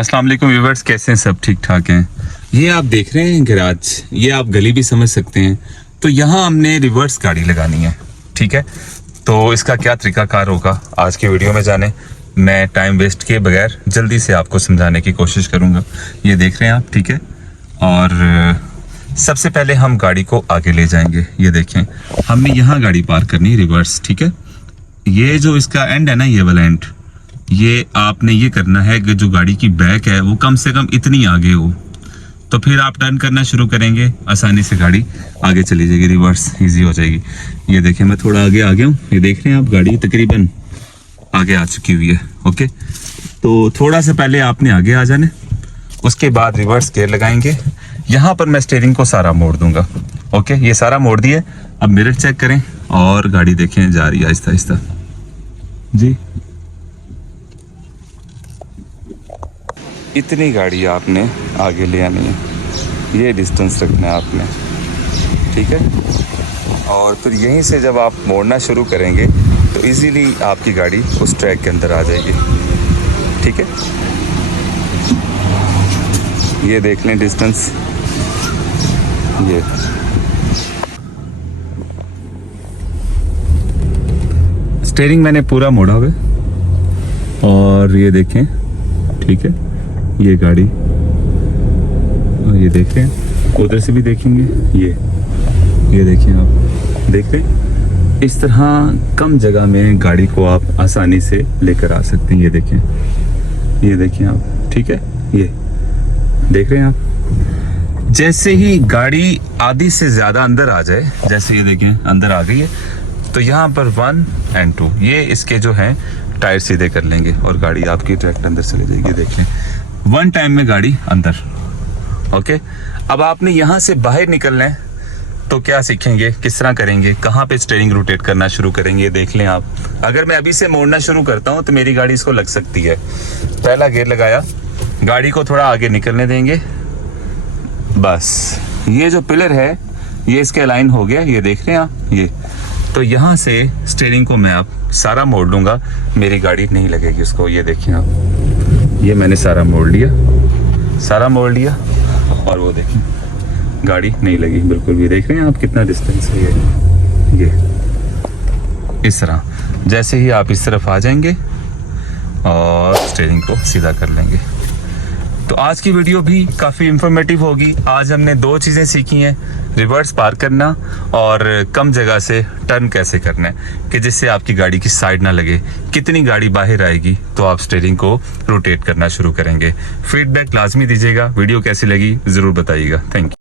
अस्सलाम वालेकुम व्यूअर्स, कैसे हैं? सब ठीक ठाक हैं। ये आप देख रहे हैं गैराज, ये आप गली भी समझ सकते हैं। तो यहाँ हमने रिवर्स गाड़ी लगानी है, ठीक है। तो इसका क्या तरीकाकार होगा आज की वीडियो में जाने। मैं टाइम वेस्ट किए बगैर जल्दी से आपको समझाने की कोशिश करूँगा। ये देख रहे हैं आप, ठीक है। और सबसे पहले हम गाड़ी को आगे ले जाएंगे। ये देखें, हमने यहाँ गाड़ी पार्क करनी है रिवर्स, ठीक है। ये जो इसका एंड है ना, ये वाला एंड, ये आपने ये करना है कि जो गाड़ी की बैक है वो कम से कम इतनी आगे हो, तो फिर आप टर्न करना शुरू करेंगे, आसानी से गाड़ी आगे चली जाएगी, रिवर्स इजी हो जाएगी। ये देखिए, मैं थोड़ा आगे आ गया हूँ। ये देख रहे हैं आप, गाड़ी तकरीबन आगे आ चुकी हुई है। ओके, तो थोड़ा सा पहले आपने आगे आ जाना, उसके बाद रिवर्स गियर लगाएंगे। यहाँ पर मैं स्टीयरिंग को सारा मोड़ दूंगा। ओके, ये सारा मोड़ दिए। अब मिरर चेक करें और गाड़ी देखें जा रही है आहिस्ता आहिस्ता जी। इतनी गाड़ी आपने आगे ले आनी है, ये डिस्टेंस रखना है आपने, ठीक है। और फिर यहीं से जब आप मोड़ना शुरू करेंगे तो इजीली आपकी गाड़ी उस ट्रैक के अंदर आ जाएगी, ठीक है। ये देख लें डिस्टेंस, ये स्टीयरिंग मैंने पूरा मोड़ा हुआ है और ये देखें, ठीक है। ये गाड़ी, ये देख रहे हैं, उधर से भी देखेंगे, ये देखिए आप, देख रहे हैं। इस तरह कम जगह में गाड़ी को आप आसानी से लेकर आ सकते हैं। ये देखें आप, ठीक है। ये देख रहे हैं आप, जैसे ही गाड़ी आधी से ज़्यादा अंदर आ जाए, जैसे ये देखें अंदर आ गई है, तो यहाँ पर 1 और 2 ये इसके जो हैं टायर सीधे कर लेंगे और गाड़ी आपकी ट्रैक के अंदर चले जाएगी। देखें, 1 टाइम में गाड़ी अंदर। ओके, अब आपने यहाँ से बाहर निकलना है तो क्या सीखेंगे, किस तरह करेंगे, कहाँ पे स्टीयरिंग रोटेट करना शुरू करेंगे। देख लें आप, अगर मैं अभी से मोड़ना शुरू करता हूँ तो मेरी गाड़ी इसको लग सकती है। पहला गियर लगाया, गाड़ी को थोड़ा आगे निकलने देंगे, बस ये जो पिलर है ये इसके अलाइन हो गया। ये देख रहे हैं आप, ये तो यहाँ से स्टीयरिंग को मैं अब सारा मोड़ लूँगा, मेरी गाड़ी नहीं लगेगी उसको। ये देखिए आप, ये मैंने सारा मोड़ लिया और वो देखिए गाड़ी नहीं लगी बिल्कुल भी। देख रहे हैं आप कितना डिस्टेंस है ये इस तरह। जैसे ही आप इस तरफ आ जाएंगे और स्टीयरिंग को सीधा कर लेंगे। तो आज की वीडियो भी काफ़ी इंफॉर्मेटिव होगी। आज हमने 2 चीज़ें सीखी हैं, रिवर्स पार करना और कम जगह से टर्न कैसे करना है कि जिससे आपकी गाड़ी की साइड ना लगे। कितनी गाड़ी बाहर आएगी तो आप स्टीयरिंग को रोटेट करना शुरू करेंगे। फीडबैक लाजमी दीजिएगा, वीडियो कैसी लगी ज़रूर बताइएगा। Thank you.